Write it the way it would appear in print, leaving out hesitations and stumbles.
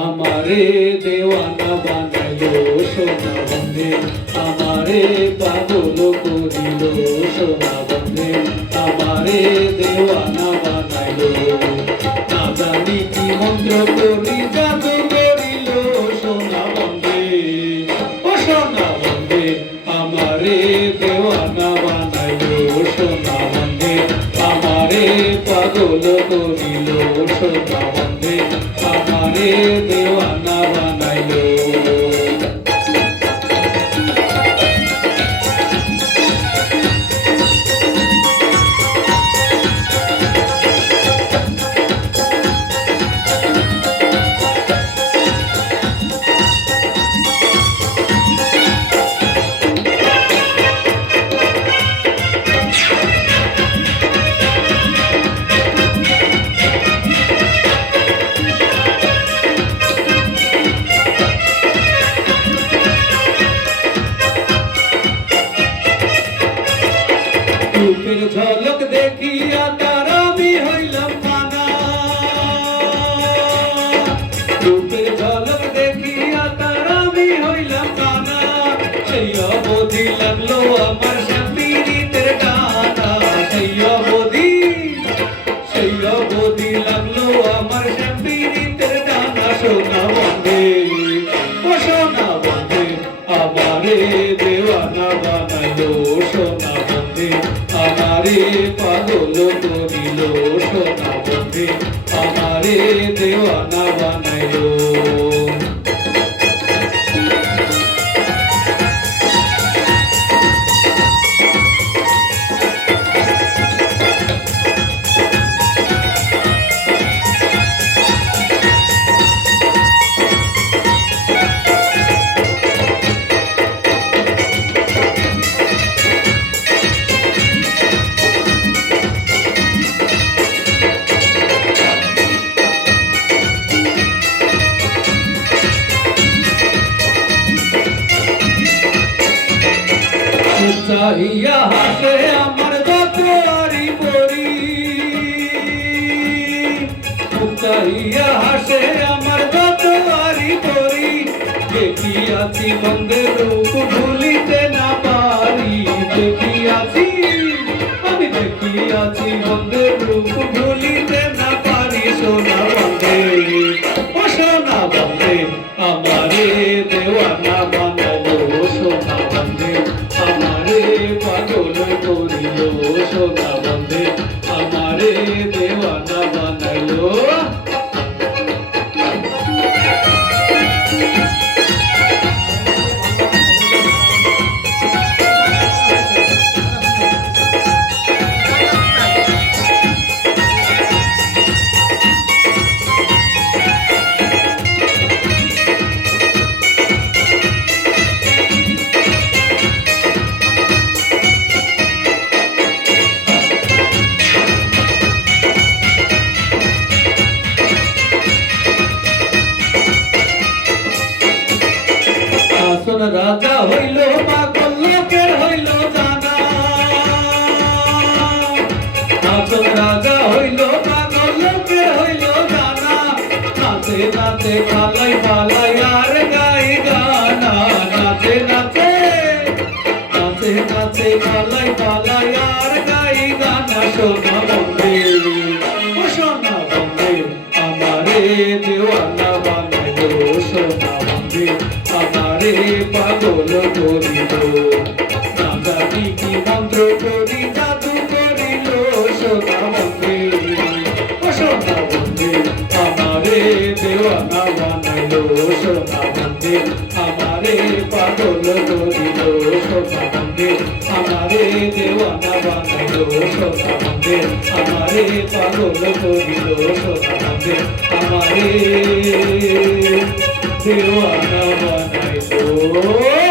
আমারে দেওয়ানা বানাইলো সোনা বন্ধে, আমারে পাগল করিল সোনা বন্ধে, আমারে দেওয়ানা বানাইলো। না জানি কি মন্ত্র করি জাদু করিল সোনা বন্ধে, ও সোনা বন্ধে, আমারে দেওয়ানা বানাইলো সোনা বন্ধে, আমারে পাগল করিল সোনা বন্ধে, আমারে দেওয়ানা বানাইলো। রূপের ঝলক দেখিয়া তার আমি হইলাম কানা, রূপের ঝলক দেখিয়া তার আমি হইলাম কানা, সেই অবধি লাগলো আমার শান্তির টানা, সেই অবধি লাগলো আমার শান্তির টানা। সোনা বন্ধে, ও সোনা বন্ধে, আমারে দেওয়ানা বানাইলো সোনা বন্ধে, আমারে পাগল করিল সোনা বন্ধে, আমারে দেওয়ানা বানাইলো। চাহিয়া হাসে আমার যতরি পরি, চাহিয়া হাসে আমার যতরি পরি, দেখিয়াছি বন্ধের রূপ ভুলিতে না পারি, দেখিয়াছি আমি দেখিয়াছি বন্ধের রূপ ভুলিতে না পারি। সোনা বন্ধে, ও সোনা বন্ধে, আমারে দেওয়ানা বানালো সোনা বন্ধে, আমারে পাগল করিল সোনা বন্ধে, আমারে দেওয়ানা বানাইলো। রাজা হইল পাগল লোকের হইল জানা, আসল রাজা হইল পাগল লোকের হইল জানা, নাচে নাচে পালাই পালাই আর গাই গানা, নাচে নাচে নাচে নাচে পালাই পালাই আর গাই গানা। সোনা বন্ধে, ও সোনা বন্ধে, আমারে দেওয়ানা বানাইলো সোনা বন্ধে, আমারে পাগল করিল। না জানি কি মন্ত্র করি জাদু করিল সোনা বন্ধে, ও সোনা বন্ধে, আমারে দেওয়ানা বানাইলো সোনা বন্ধে, আমারে পাগল করিল সোনা বন্ধে, আমারে দেওয়ানা বানাইলো সোনা বন্ধে, আমারে পাগল করিল সোনা বন্ধে, আমারে দেওয়ানা বানাইলো।